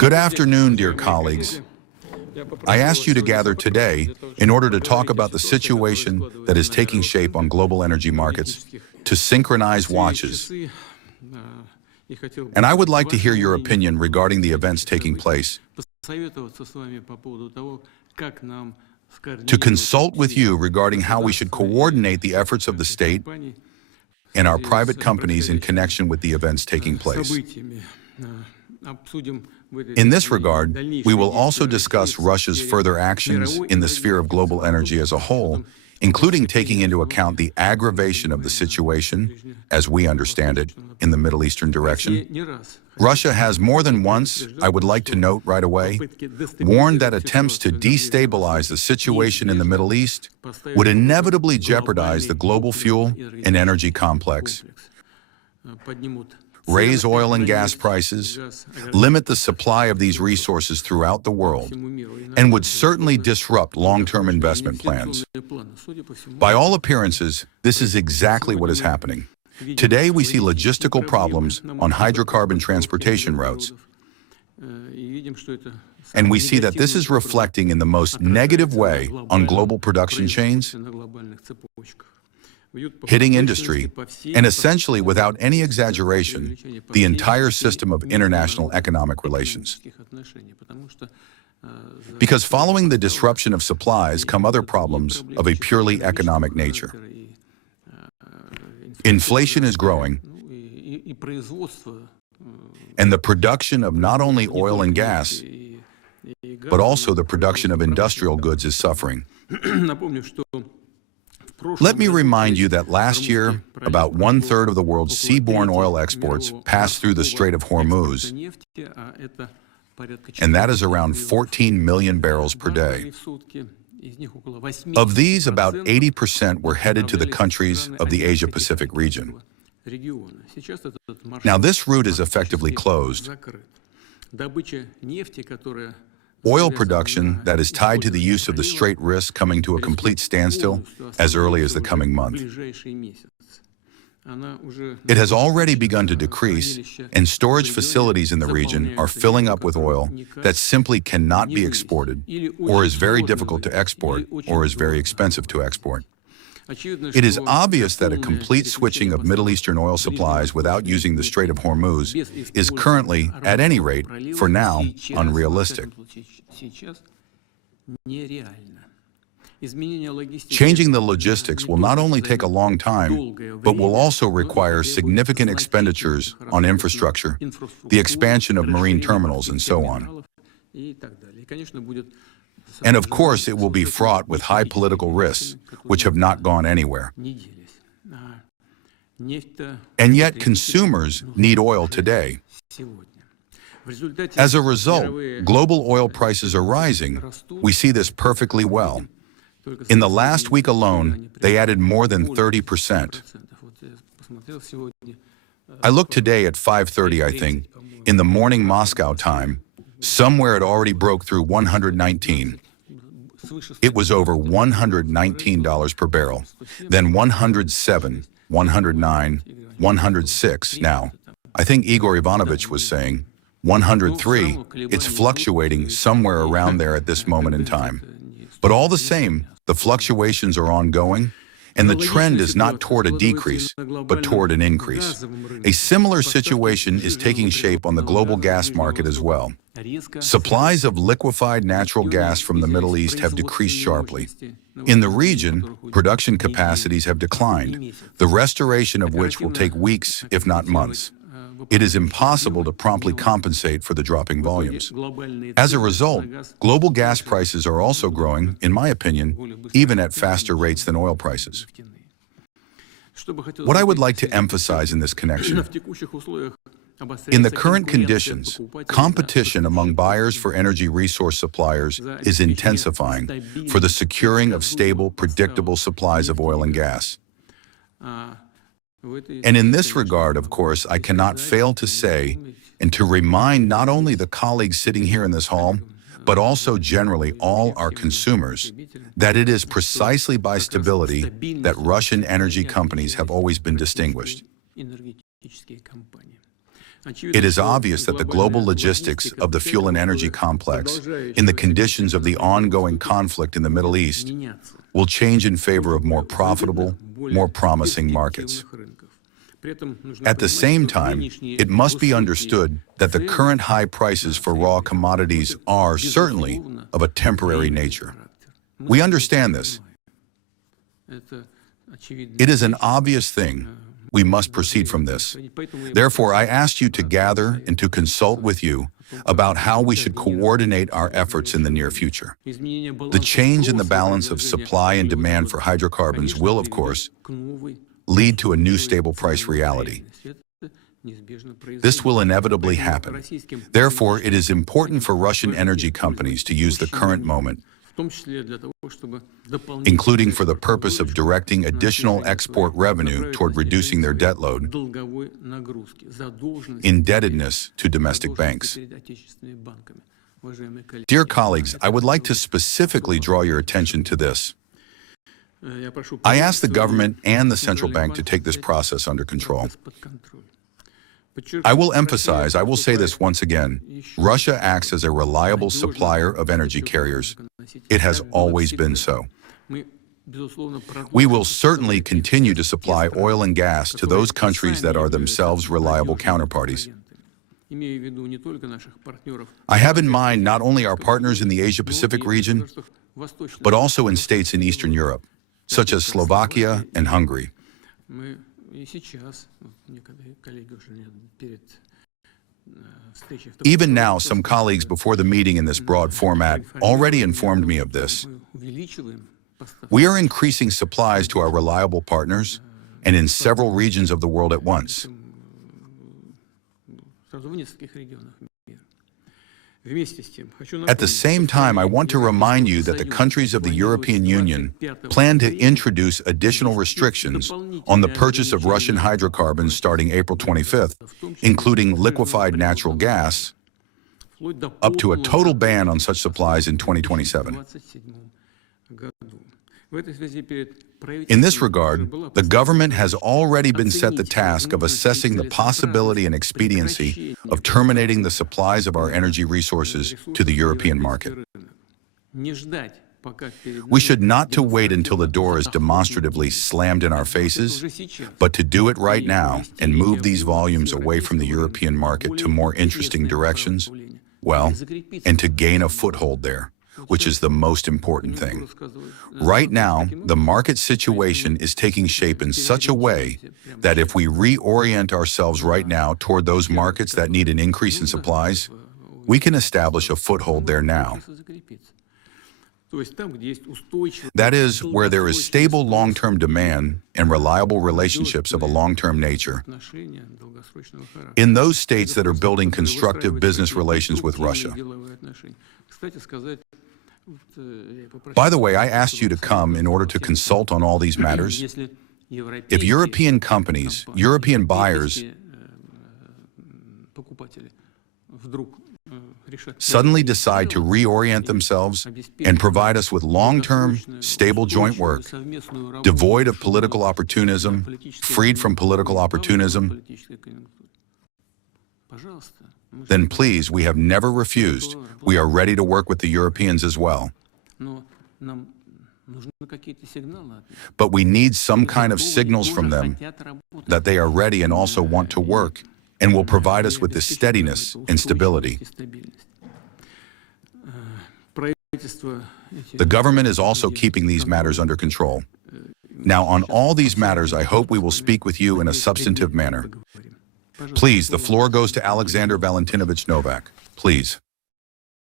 Good afternoon, dear colleagues. I asked you to gather today in order to talk about the situation that is taking shape on global energy markets, to synchronize watches. And I would like to hear your opinion regarding the events taking place, to consult with you regarding how we should coordinate the efforts of the state and our private companies in connection with the events taking place. In this regard, we will also discuss Russia's further actions in the sphere of global energy as a whole, including taking into account the aggravation of the situation, as we understand it, in the Middle Eastern direction. Russia has more than once, I would like to note right away, warned that attempts to destabilize the situation in the Middle East would inevitably jeopardize the global fuel and energy complex, raise oil and gas prices, limit the supply of these resources throughout the world, and would certainly disrupt long-term investment plans. By all appearances, this is exactly what is happening. Today, we see logistical problems on hydrocarbon transportation routes, and we see that this is reflecting in the most negative way on global production chains, hitting industry, and essentially, without any exaggeration, the entire system of international economic relations. Because following the disruption of supplies come other problems of a purely economic nature. Inflation is growing, and the production of not only oil and gas, but also the production of industrial goods is suffering. Let me remind you that last year, about 1/3 of the world's seaborne oil exports passed through the Strait of Hormuz, and that is around 14 million barrels per day. Of these, about 80% were headed to the countries of the Asia-Pacific region. Now, this route is effectively closed. Oil production that is tied to the use of the strait risks coming to a complete standstill as early as the coming month. It has already begun to decrease, and storage facilities in the region are filling up with oil that simply cannot be exported, or is very difficult to export, or is very expensive to export. It is obvious that a complete switching of Middle Eastern oil supplies without using the Strait of Hormuz is currently, at any rate, for now, unrealistic. Changing the logistics will not only take a long time, but will also require significant expenditures on infrastructure, the expansion of marine terminals, and so on. And of course, it will be fraught with high political risks, which have not gone anywhere. And yet, consumers need oil today. As a result, global oil prices are rising. We see this perfectly well. In the last week alone, they added more than 30%. I looked today at 5:30, I think, in the morning Moscow time. Somewhere it already broke through 119. It was over $119 per barrel, then 107, 109, 106. Now, I think Igor Ivanovich was saying 103. It's fluctuating somewhere around there at this moment in time. But all the same, the fluctuations are ongoing, and the trend is not toward a decrease, but toward an increase. A similar situation is taking shape on the global gas market as well. Supplies of liquefied natural gas from the Middle East have decreased sharply. In the region, production capacities have declined, the restoration of which will take weeks, if not months. It is impossible to promptly compensate for the dropping volumes. As a result, global gas prices are also growing, in my opinion, even at faster rates than oil prices. What I would like to emphasize in this connection, in the current conditions, competition among buyers for energy resource suppliers is intensifying for the securing of stable, predictable supplies of oil and gas. And in this regard, of course, I cannot fail to say and to remind not only the colleagues sitting here in this hall, but also generally all our consumers, that it is precisely by stability that Russian energy companies have always been distinguished. It is obvious that the global logistics of the fuel and energy complex, in the conditions of the ongoing conflict in the Middle East, will change in favor of more profitable, more promising markets. At the same time, it must be understood that the current high prices for raw commodities are certainly of a temporary nature. We understand this. It is an obvious thing. We must proceed from this. Therefore, I asked you to gather and to consult with you about how we should coordinate our efforts in the near future. The change in the balance of supply and demand for hydrocarbons will, of course, lead to a new stable price reality. This will inevitably happen. Therefore, it is important for Russian energy companies to use the current moment, including for the purpose of directing additional export revenue toward reducing their debt load, indebtedness to domestic banks. Dear colleagues, I would like to specifically draw your attention to this. I ask the government and the central bank to take this process under control. I will emphasize, I will say this once again, Russia acts as a reliable supplier of energy carriers. It has always been so. We will certainly continue to supply oil and gas to those countries that are themselves reliable counterparties. I have in mind not only our partners in the Asia-Pacific region, but also in states in Eastern Europe, such as Slovakia and Hungary. Even now, some colleagues before the meeting in this broad format already informed me of this. We are increasing supplies to our reliable partners and in several regions of the world at once. At the same time, I want to remind you that the countries of the European Union plan to introduce additional restrictions on the purchase of Russian hydrocarbons starting April 25th, including liquefied natural gas, up to a total ban on such supplies in 2027. In this regard, the government has already been set the task of assessing the possibility and expediency of terminating the supplies of our energy resources to the European market. We should not to wait until the door is demonstratively slammed in our faces, but to do it right now and move these volumes away from the European market to more interesting directions, well, and to gain a foothold there, which is the most important thing. Right now, the market situation is taking shape in such a way that if we reorient ourselves right now toward those markets that need an increase in supplies, we can establish a foothold there now. That is, where there is stable long-term demand and reliable relationships of a long-term nature. In those states that are building constructive business relations with Russia. By the way, I asked you to come in order to consult on all these matters. If European companies, European buyers, suddenly decide to reorient themselves and provide us with long-term, stable joint work, devoid of political opportunism, freed from political opportunism, then please, we have never refused. We are ready to work with the Europeans as well. But we need some kind of signals from them that they are ready and also want to work and will provide us with this steadiness and stability. The government is also keeping these matters under control. Now, on all these matters, I hope we will speak with you in a substantive manner. Please, the floor goes to Alexander Valentinovich Novak. Please.